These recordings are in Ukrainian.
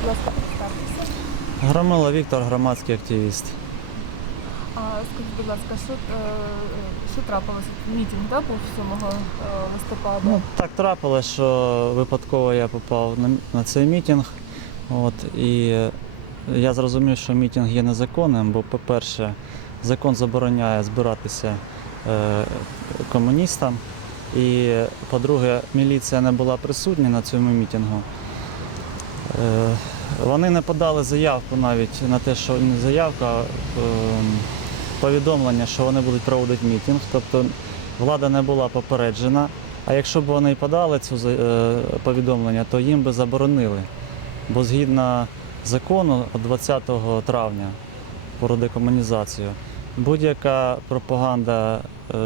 будь ласка, представтеся. Громила Віктор, громадський активіст. А скажіть, будь ласка, що, е, що трапилося? Мітинг да, був 7 е, листопада? Ну, так трапилось, що випадково я попав на, на цей мітинг. От, і я зрозумів, що мітинг є незаконним, бо, по-перше, закон забороняє збиратися е, комуністам. І, по-друге, міліція не була присутня на цьому мітингу. Е, вони не подали заявку навіть на те, що не заявка, а ем, повідомлення, що вони будуть проводити мітинг. Тобто влада не була попереджена. А якщо б вони й подали цю е, повідомлення, то їм би заборонили. Бо згідно закону 20 травня про декомунізацію, будь-яка пропаганда е,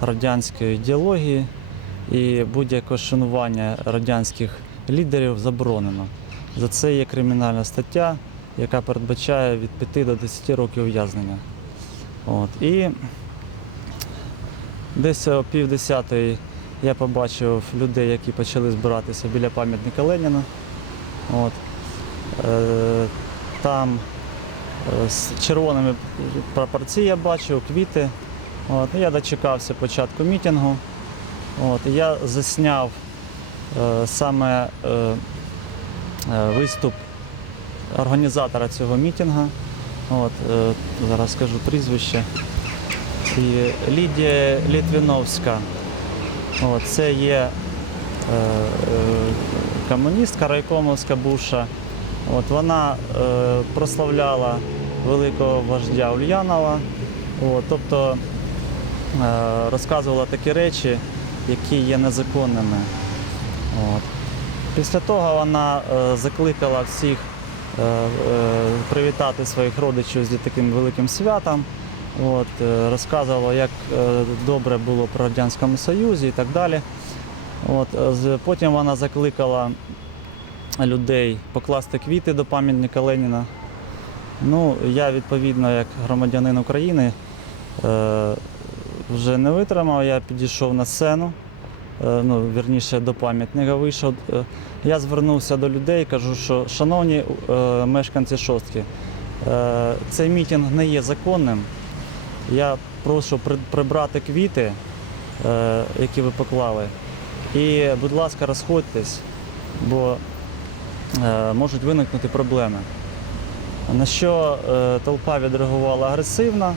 радянської ідеології і будь-яке шанування радянських лідерів заборонено. За це є кримінальна стаття, яка передбачає від 5 до 10 років ув'язнення. От. І десь о півдесятої я побачив людей, які почали збиратися біля пам'ятника Леніна. От. Е, там е, з червоними прапорці я бачив, квіти. От. Я дочекався початку мітингу. От. Я засняв е, саме виступ організатора цього мітингу. От, е, зараз скажу прізвище. І Лідія Літвіновська. От, це є е, е, комуністка райкомовська бувша. От, вона е, прославляла великого вождя Ульянова. От, тобто е, розказувала такі речі, які є незаконними. От. Після того вона е, закликала всіх е, е, привітати своїх родичів з таким великим святом. От, розказувала, як добре було при Радянському Союзі і так далі. От, потім вона закликала людей покласти квіти до пам'ятника Леніна. Ну, я, відповідно, як громадянин України, вже не витримав, я підійшов на сцену, ну, вірніше до пам'ятника вийшов. Е, Я звернувся до людей, кажу, що шановні е, мешканці шостки, е, цей мітинг не є законним. Я прошу прибрати квіти, е, які ви поклали. І, будь ласка, розходьтесь, бо е, можуть виникнути проблеми. На що е, толпа відреагувала агресивно.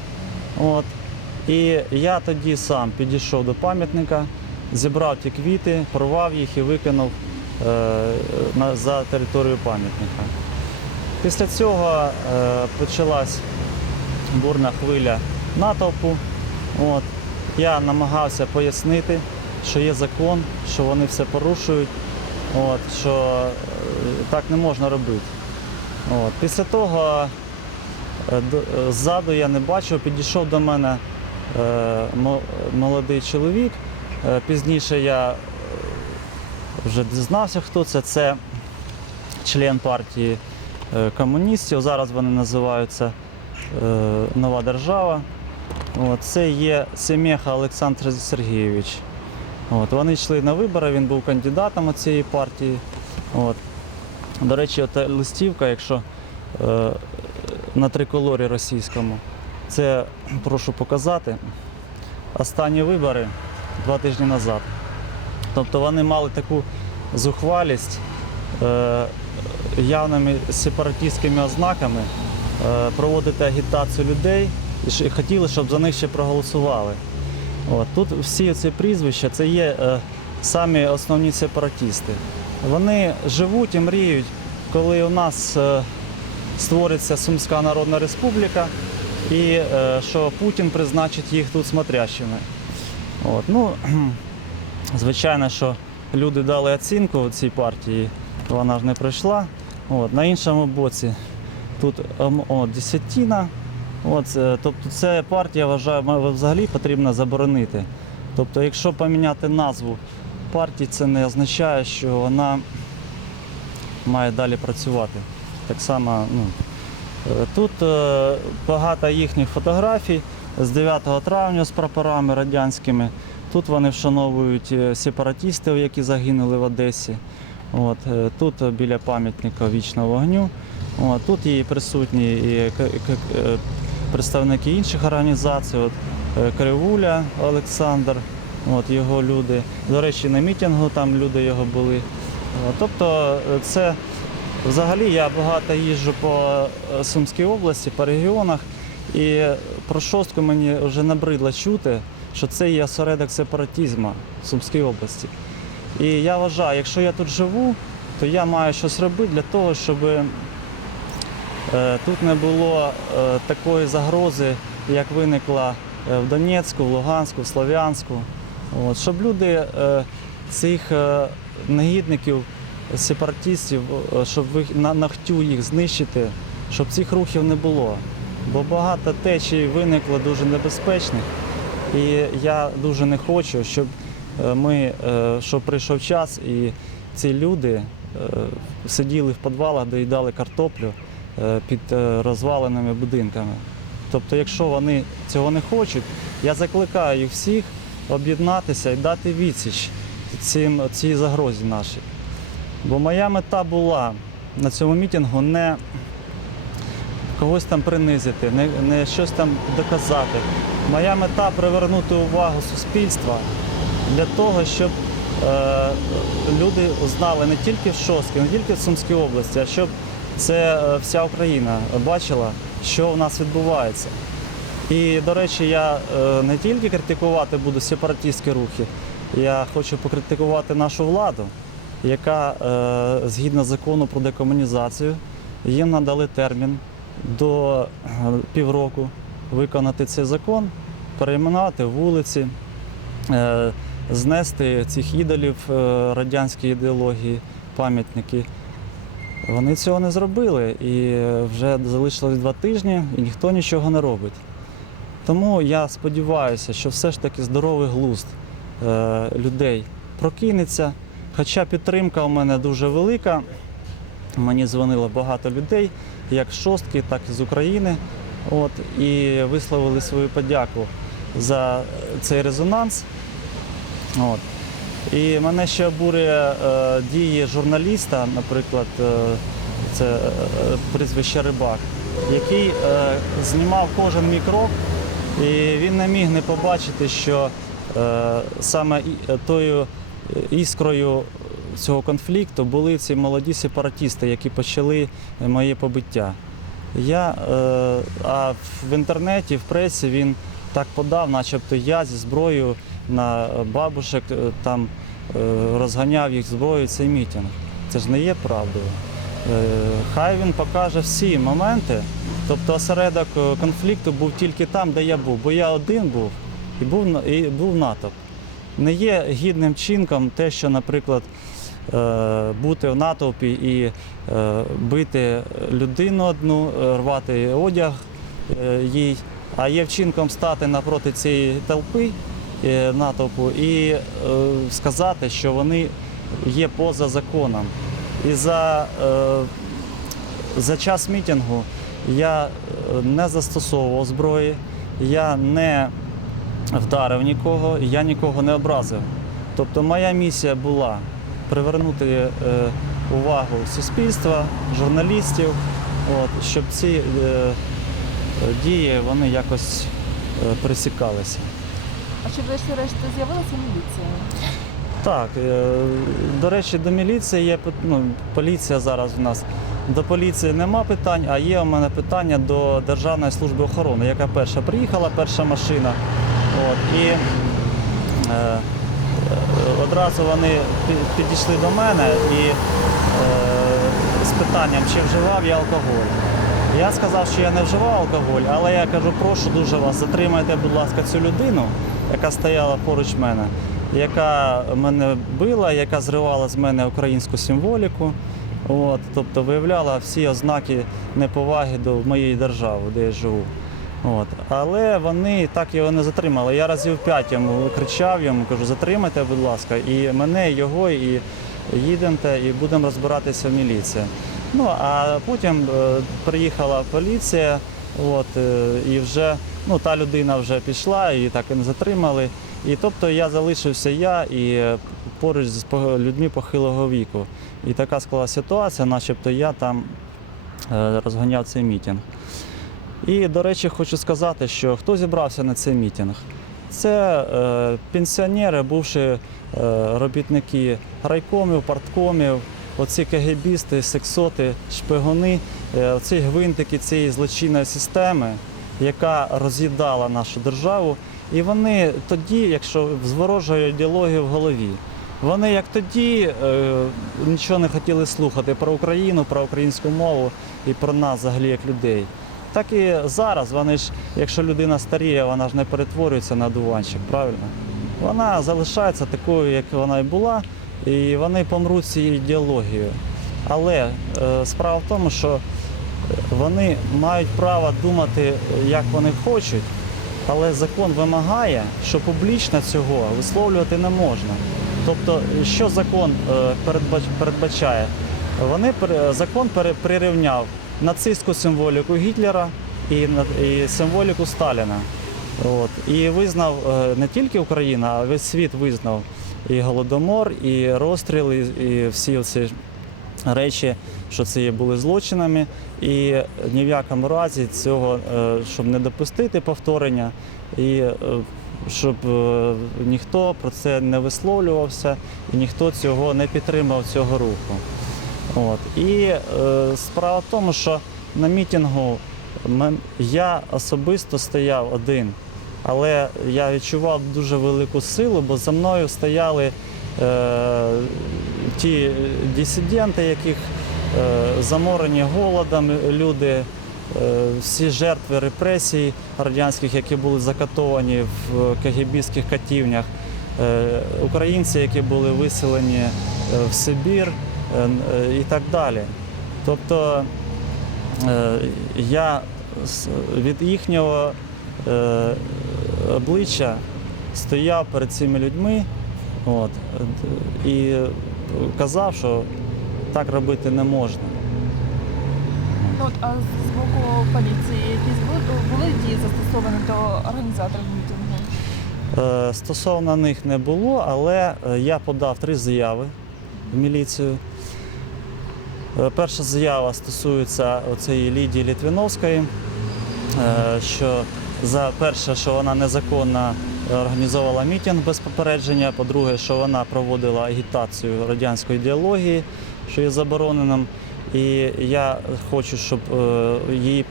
От. І я тоді сам підійшов до пам'ятника, зібрав ті квіти, порвав їх і викинув е, за територію пам'ятника. Після цього е, почалась бурна хвиля натовпу. От. Я намагався пояснити, що є закон, що вони все порушують, от, що е, так не можна робити. От. Після того ззаду я не бачив, підійшов до мене молодий чоловік. Е, Пізніше я е, вже дізнався, хто це. Це член партії е, комуністів. Зараз вони називаються Нова Держава. Це є Семеха Олександр Сергійович. От, вони йшли на вибори, він був кандидатом цієї партії. От. До речі, от листівка, якщо е, на триколорі російському, це прошу показати. Останні вибори два тижні назад. Тобто вони мали таку зухвалість е, явними сепаратистськими ознаками е, проводити агітацію людей і хотіли, щоб за них ще проголосували. От, тут всі ці прізвища це є е, самі основні сепаратісти. Вони живуть і мріють, коли у нас е, створиться Сумська Народна Республіка і е, що Путін призначить їх тут смотрящими. От, ну, звичайно, що люди дали оцінку цій партії, вона ж не пройшла. От, на іншому боці тут ем, о, десятина. От, е, тобто це партія, вважаю, взагалі потрібно заборонити. Тобто, якщо поміняти назву партії, це не означає, що вона має далі працювати. Так само, ну, е, тут е, багато їхніх фотографій з 9 травня з прапорами радянськими. Тут вони вшановують е, сепаратистів, які загинули в Одесі. От, е, тут е, біля пам'ятника вічного вогню. От, тут є присутні і представники інших організацій. От, Кривуля Олександр, от, його люди. До речі, на мітингу там люди його були. От, тобто це взагалі я багато їжджу по Сумській області, по регіонах. І про шостку мені вже набридло чути, що це є осередок сепаратизму в Сумській області. І я вважаю, якщо я тут живу, то я маю щось робити для того, щоб е, тут не було е, такої загрози, як виникла е, в Донецьку, в Луганську, в Слов'янську. От, щоб люди цих негідників, сепаратистів, щоб на нахтю їх знищити, щоб цих рухів не було. Бо багато течій виникло дуже небезпечних. І я дуже не хочу, щоб е, ми, е, щоб прийшов час і ці люди е, сиділи в підвалах, доїдали картоплю під розваленими будинками. Тобто, якщо вони цього не хочуть, я закликаю їх всіх об'єднатися і дати відсіч цим, цій загрозі нашій. Бо моя мета була на цьому мітингу не когось там принизити, не, не щось там доказати. Моя мета привернути увагу суспільства для того, щоб е, люди знали не тільки в Шостці, не тільки в Сумській області, а щоб це е, вся Україна бачила, що в нас відбувається. І, до речі, я е, не тільки критикувати буду сепаратистські рухи, я хочу покритикувати нашу владу, яка е, згідно закону про декомунізацію їм надали термін до е, півроку виконати цей закон, перейменувати вулиці, е, знести цих ідолів е, радянської ідеології, пам'ятники. Вони цього не зробили і вже залишилось два тижні, і ніхто нічого не робить. Тому я сподіваюся, що все ж таки здоровий глузд людей прокинеться. Хоча підтримка у мене дуже велика. Мені дзвонило багато людей, як шостки, так і з України. От, і висловили свою подяку за цей резонанс. От. І мене ще обурює е, дії журналіста, наприклад, е, це е, прізвище Рибак, який е, знімав кожен мій крок, і він не міг не побачити, що е, саме е, тою іскрою цього конфлікту були ці молоді сепаратісти, які почали моє побиття. Я, е, а в інтернеті, в пресі він так подав, начебто я зі зброєю на бабушек е, там е, розганяв їх зброєю цей мітинг. Це ж не є правдою. Е, Хай він покаже всі моменти. Тобто осередок е, конфлікту був тільки там, де я був, бо я один був і був, і був натовп. Не є гідним чинком те, що, наприклад, е, бути в натовпі і е, бити людину одну, е, рвати одяг е, їй, а є вчинком стати напроти цієї толпи е, натовпу і е, сказати, що вони є поза законом. І за, е, за час мітингу я е, не застосовував зброї, я не вдарив нікого, я нікого не образив. Тобто моя місія була привернути е, увагу суспільства, журналістів, от, щоб ці е, дії вони якось е, пресікалися. А чи врешті-решт з'явилася міліція? Так, до речі, до міліції є ну, поліція зараз у нас. До поліції нема питань, а є у мене питання до Державної служби охорони, яка перша приїхала, перша машина. От, і е, одразу вони підійшли до мене і е, з питанням, чи вживав я алкоголь. Я сказав, що я не вживав алкоголь, але я кажу, прошу дуже вас, затримайте, будь ласка, цю людину, яка стояла поруч мене, яка мене била, яка зривала з мене українську символіку. От, тобто виявляла всі ознаки неповаги до моєї держави, де я живу. От. Але вони так його не затримали. Я разів п'ять йому кричав йому, кажу, затримайте, будь ласка, і мене, і його, і їдемте, і будемо розбиратися в міліції. Ну а потім е, приїхала поліція, от, е, і вже ну, та людина вже пішла, і так і не затримали. І тобто я залишився я і поруч з людьми похилого віку. І така склалася ситуація, начебто я там е, розганяв цей мітинг. І, до речі, хочу сказати, що хто зібрався на цей мітинг? Це е, пенсіонери, бувші е, робітники райкомів, парткомів, оці КГБісти, сексоти, шпигуни, е, оці гвинтики цієї злочинної системи, яка роз'їдала нашу державу. І вони тоді, якщо з ворожою ідеологією в голові, вони як тоді е, нічого не хотіли слухати про Україну, про українську мову і про нас взагалі як людей. Так і зараз вони ж, якщо людина старіє, вона ж не перетворюється на дуванчик, правильно? Вона залишається такою, як вона і була, і вони помруть цією ідеологією. Але е, справа в тому, що вони мають право думати, як вони хочуть, але закон вимагає, що публічно цього висловлювати не можна. Тобто, що закон е, передбач- передбачає? Вони закон прирівняв нацистську символіку Гітлера і, і символіку Сталіна. От. І визнав е, не тільки Україна, а весь світ визнав і голодомор, і розстріли, і всі ці речі, що це були злочинами. І ні в якому разі цього, е, щоб не допустити повторення, і е, щоб ніхто про це не висловлювався, і ніхто цього не підтримав цього руху. От. І е, справа в тому, що на мітингу я особисто стояв один, але я відчував дуже велику силу, бо за мною стояли е, ті дисиденти, яких е, заморені голодом люди, е, всі жертви репресій радянських, які були закатовані в кагібістських катівнях, е, українці, які були виселені е, в Сибір і так далі. Тобто е, я від їхнього е, обличчя стояв перед цими людьми от, е, і е, казав, що так робити не можна. Ну, от, а з боку поліції якісь були, дії застосовані до організаторів мітингу? Е, Стосовно них не було, але е, я подав три заяви в міліцію. Е, Перша заява стосується цієї Лідії Літвіновської, е, що за перше, що вона незаконно організовувала мітинг без попередження. По-друге, що вона проводила агітацію радянської ідеології, що є забороненим. І я хочу, щоб е, її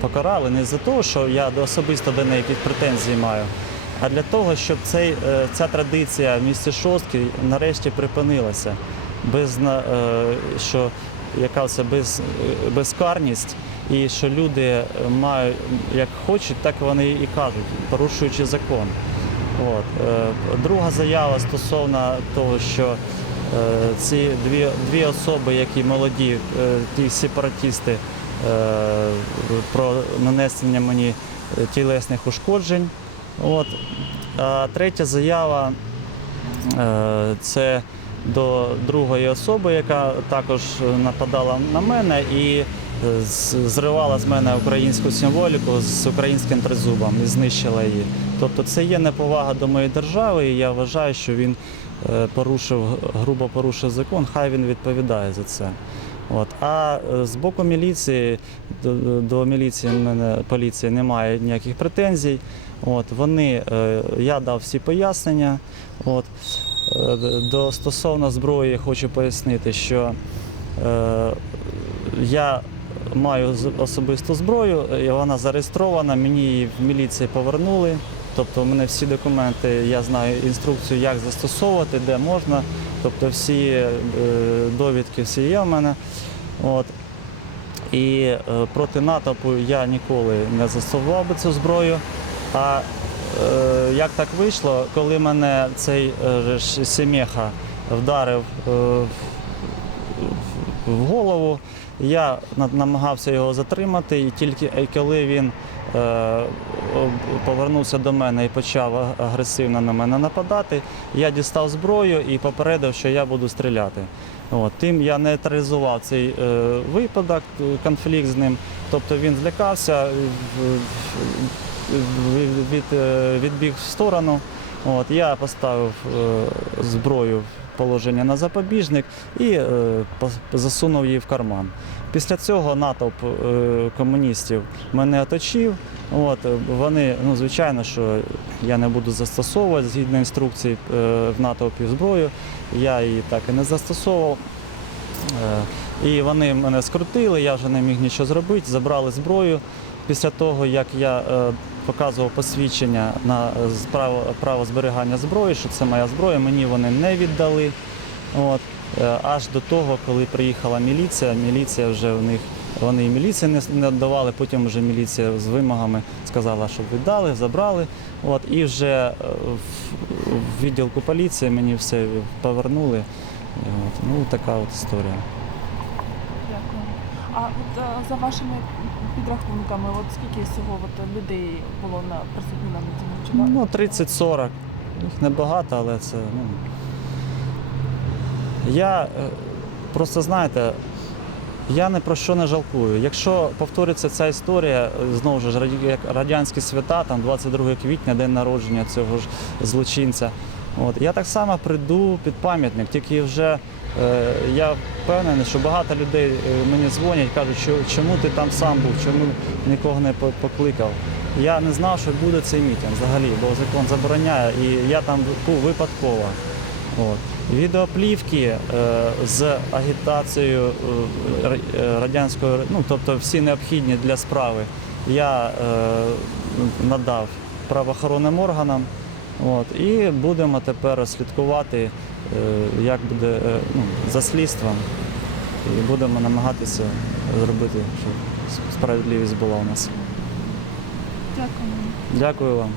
покарали не за те, що я особисто до неї під претензії маю, а для того, щоб цей, е, ця традиція в місті Шостки нарешті припинилася. Без, е, що, яка це без, безкарність, і що люди мають як хочуть, так вони і кажуть, порушуючи закон. От. е, Друга заява стосовно того, що е, ці дві, дві особи, які молоді, ті сепаратісти, про нанесення мені тілесних ушкоджень. От. А третя заява це до другої особи, яка також нападала на мене і е, зривала з мене українську символіку з українським тризубом і знищила її. Тобто це є неповага до моєї держави, і я вважаю, що він е, порушив, грубо порушив закон, хай він відповідає за це. От. А е, з боку міліції, до, до міліції мене поліції немає ніяких претензій. От. Вони, е, я дав всі пояснення. От. Е, До стосовно зброї хочу пояснити, що е, я маю особисту зброю, і вона зареєстрована, мені її в міліції повернули. Тобто у мене всі документи, я знаю інструкцію, як застосовувати, де можна. Тобто всі е, довідки всі є в мене. От. І е, проти натовпу я ніколи не застосував би цю зброю. А як так вийшло, коли мене цей е, Семеха вдарив е, в- голову, я намагався його затримати, і тільки е, коли він е, повернувся до мене і почав агресивно на мене нападати, я дістав зброю і попередив, що я буду стріляти. От, тим я нейтралізував цей е, випадок, е, конфлікт з ним. Тобто він злякався, від, е, відбіг в сторону. От, я поставив е, зброю в положення на запобіжник і е, засунув її в карман. Після цього натовп комуністів мене оточив. От, вони, ну, звичайно, що я не буду застосовувати згідно інструкцій е, в натовпі зброю. Я її так і не застосовував. І вони мене скрутили, я вже не міг нічого зробити, забрали зброю. Після того, як я показував посвідчення на право, право зберігання зброї, що це моя зброя, мені вони не віддали. От. Е, Аж до того, коли приїхала міліція, міліція вже в них, вони і міліції не, віддавали, потім вже міліція з вимогами сказала, щоб віддали, забрали. От. І вже е, в, в відділку поліції мені все повернули. От. Ну, така от історія. Дякую. А от е, за вашими підрахунками, от скільки всього от, людей було на присутні на мітингу? Ну, 30-40. Їх небагато, але це. Ну... Я е, просто знаєте, я не про що не жалкую. Якщо повториться ця історія, е, знову ж як радянські свята, там 22 квітня, день народження цього ж злочинця. От, я так само прийду під пам'ятник, тільки вже я впевнений, що багато людей е, мені дзвонять, кажуть, чому ти там сам був, чому нікого не покликав. Я не знав, що буде цей мітинг взагалі, бо закон забороняє, і я там був випадково. От. Відеоплівки е, з агітацією е, е, радянської, ну тобто всі необхідні для справи, я е, надав правоохоронним органам. От, і будемо тепер слідкувати, е, як буде е, ну, за слідством. І будемо намагатися зробити, щоб справедливість була у нас. Дякую. Дякую вам.